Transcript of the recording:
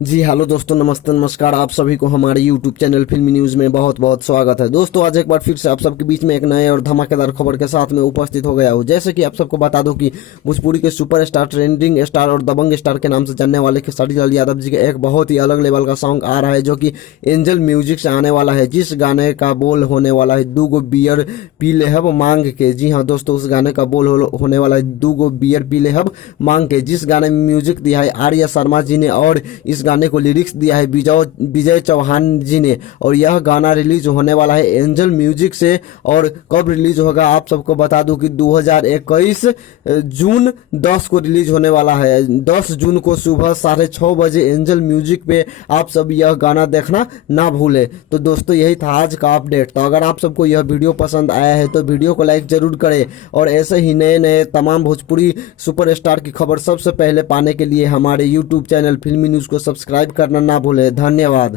जी hello दोस्तों, नमस्ते नमस्कार। आप सभी को हमारे यूट्यूब चैनल फिल्मी न्यूज में बहुत बहुत स्वागत है। दोस्तों आज एक बार फिर से आप सबके बीच में एक नए और धमाकेदार खबर के साथ में उपस्थित हो गया हूँ। जैसे कि आप सबको बता दूं कि भोजपुरी के सुपरस्टार, ट्रेंडिंग स्टार और दबंग स्टार के नाम से जानने वाले खेसारी लाल यादव जी का एक बहुत ही अलग लेवल का सॉन्ग आ रहा है, जो कि एंजल म्यूजिक से आने वाला है, जिस गाने का बोल होने वाला है दू गो बियर पी ले हब मांग के। जी हाँ दोस्तों, उस गाने का बोल होने वाला है दू गो बियर पी ले हब मांग के, जिस गाने में म्यूजिक दिया है आर्या शर्मा जी ने और इस गाने को लिरिक्स दिया है विजय चौहान जी ने। और यह गाना रिलीज होने वाला है एंजल म्यूजिक से। और कब रिलीज होगा आप सबको बता दूं कि 2021 जून 10 को रिलीज होने वाला है। 10 जून को सुबह 6:30 बजे एंजल म्यूजिक पे आप सब यह गाना देखना ना भूले। तो दोस्तों यही था आज का अपडेट। तो अगर आप सबको यह वीडियो पसंद आया है तो वीडियो को लाइक जरूर करें, और ऐसे ही नए नए तमाम भोजपुरी सुपरस्टार की खबर सबसे पहले पाने के लिए हमारे यूट्यूब चैनल फिल्मी न्यूज को सब्सक्राइब करना ना भूले। धन्यवाद।